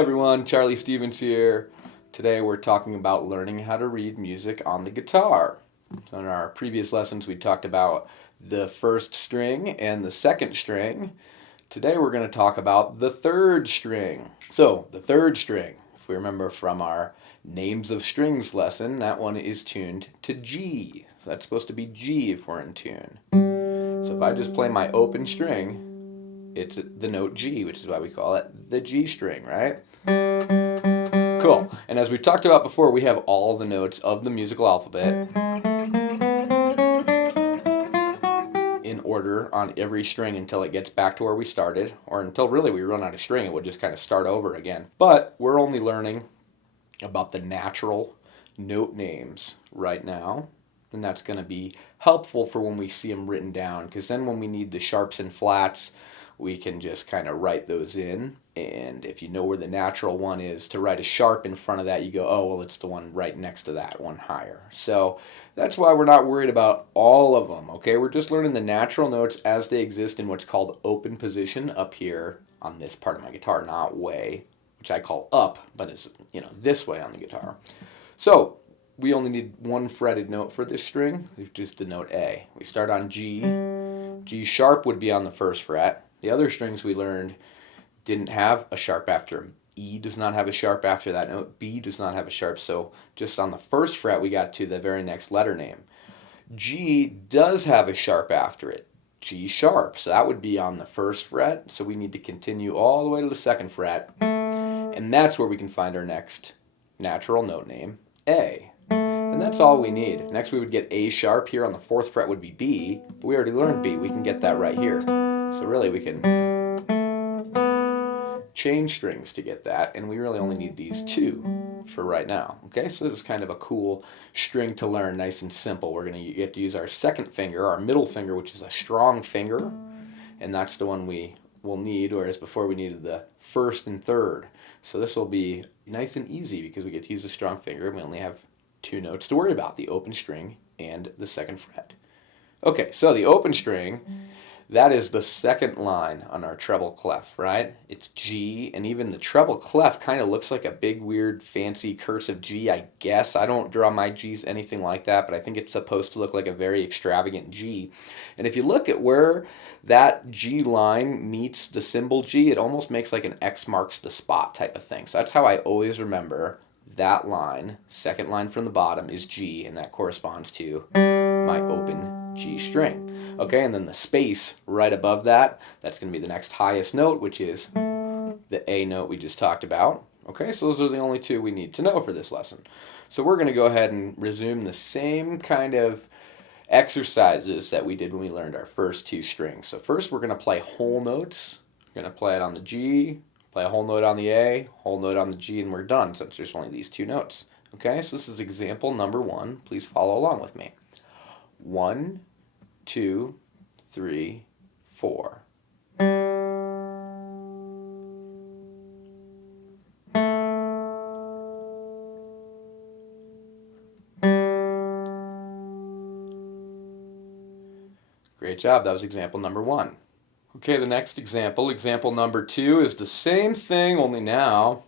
everyone, Charlie Stevens here. Today we're talking about learning how to read music on the guitar. So in our previous lessons we talked about the first string and the second string. Today we're going to talk about the third string. So the third string, if we remember from our names of strings lesson, that one is tuned to G. So that's supposed to be G if we're in tune. So if I just play my open string, it's the note G, which is why we call it the G string, right? Cool. And as we talked about before, we have all the notes of the musical alphabet in order on every string until it gets back to where we started, or until really we run out of string, it would just kind of start over again. But we're only learning about the natural note names right now, and that's going to be helpful for when we see them written down, because then when we need the sharps and flats, we can just kind of write those in. And if you know where the natural one is, to write a sharp in front of that, you go, oh, well, it's the one right next to that one higher. So that's why we're not worried about all of them, okay? We're just learning the natural notes as they exist in what's called open position up here on this part of my guitar, not way, which I call up, but it's, this way on the guitar. So we only need one fretted note for this string, which is the note A. We start on G. G sharp would be on the first fret. The other strings we learned didn't have a sharp after them. E does not have a sharp after that note. B does not have a sharp. So just on the first fret, we got to the very next letter name. G does have a sharp after it. G sharp. So that would be on the first fret. So we need to continue all the way to the second fret. And that's where we can find our next natural note name, A. And that's all we need. Next we would get A sharp. Here on the fourth fret would be B. But we already learned B. We can get that right here. So really we can change strings to get that, and we really only need these two for right now. Okay, so this is kind of a cool string to learn, nice and simple. We're going to get to use our second finger, our middle finger, which is a strong finger, and that's the one we will need, whereas before we needed the first and third. So this will be nice and easy because we get to use a strong finger, and we only have two notes to worry about, the open string and the second fret. Okay, so the open string, that is the second line on our treble clef, right? It's G, and even the treble clef kind of looks like a big, weird, fancy cursive G, I guess. I don't draw my Gs anything like that, but I think it's supposed to look like a very extravagant G. And if you look at where that G line meets the symbol G, it almost makes like an X marks the spot type of thing. So that's how I always remember that line. Second line from the bottom is G, and that corresponds to my open G string. Okay, and then the space right above that, that's going to be the next highest note, which is the A note we just talked about. Okay, so those are the only two we need to know for this lesson. So we're going to go ahead and resume the same kind of exercises that we did when we learned our first two strings. So first we're going to play whole notes. We're going to play it on the G, play a whole note on the A, whole note on the G, and we're done since there's only these two notes. Okay, so this is example number 1. Please follow along with me. 1, 2, 3, 4. Great job. That was example number 1. Okay, the next example, example number 2, is the same thing, only now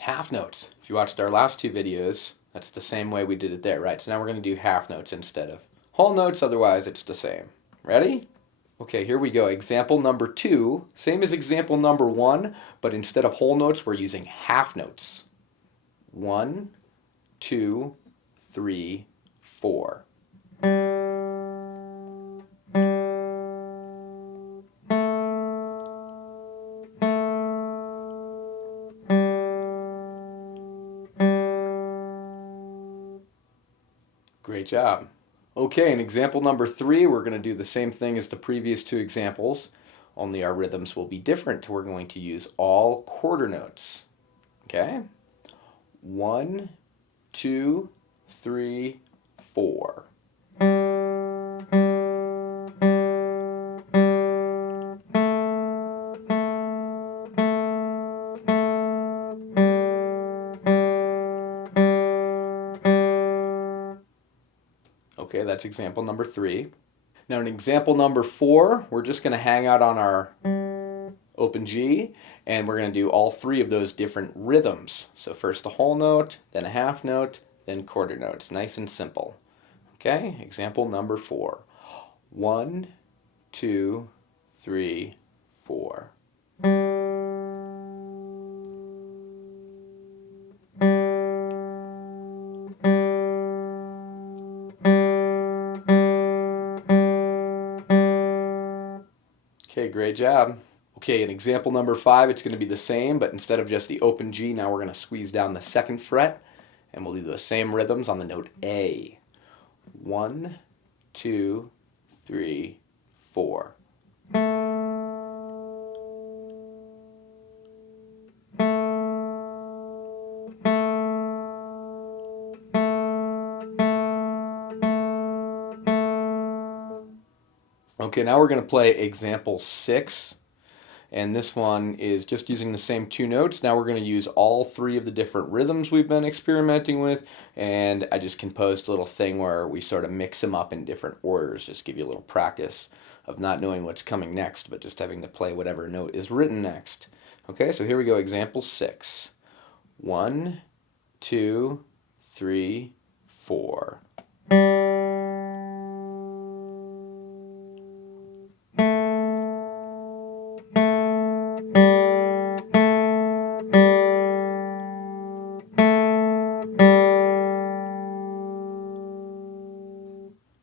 half notes. If you watched our last two videos, that's the same way we did it there, right? So now we're going to do half notes instead of whole notes, otherwise it's the same. Ready? Okay, here we go. Example number 2, same as example number 1, but instead of whole notes, we're using half notes. 1, 2, 3, 4. Great job. Okay, in example number 3, we're going to do the same thing as the previous two examples, only our rhythms will be different. We're going to use all quarter notes. Okay? 1, 2, 3, 4. Okay, that's example number 3. Now in example number 4, we're just going to hang out on our open G, and we're going to do all three of those different rhythms. So first the whole note, then a half note, then quarter notes. Nice and simple. Okay, example number 4. 1, 2, 3, 4. Okay, great job. Okay, in example number 5, it's going to be the same, but instead of just the open G, now we're going to squeeze down the 2nd fret, and we'll do the same rhythms on the note A. 1, 2, 3, 4. Okay, now we're going to play example 6, and this one is just using the same 2 notes. Now we're going to use all 3 of the different rhythms we've been experimenting with, and I just composed a little thing where we sort of mix them up in different orders, just give you a little practice of not knowing what's coming next, but just having to play whatever note is written next. Okay, so here we go, example 6. 1, 2, 3, 4.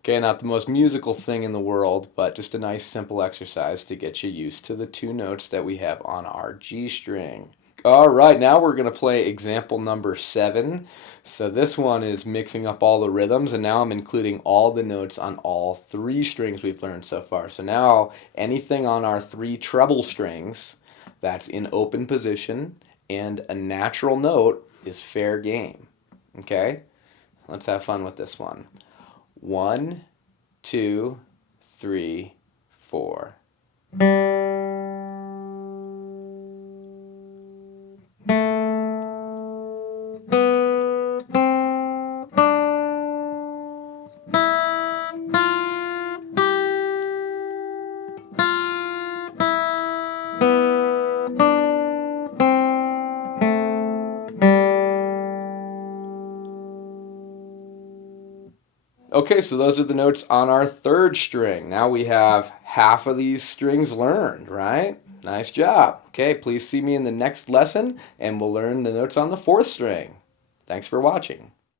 Okay, not the most musical thing in the world, but just a nice simple exercise to get you used to the 2 notes that we have on our G string. All right, now we're going to play example number 7. So this one is mixing up all the rhythms, and now I'm including all the notes on all 3 strings we've learned so far. So now anything on our 3 treble strings that's in open position and a natural note is fair game. Okay, let's have fun with this one. 1, 2, 3, 4. Okay, so those are the notes on our 3rd string. Now we have half of these strings learned, right? Nice job. Okay, please see me in the next lesson, and we'll learn the notes on the 4th string. Thanks for watching.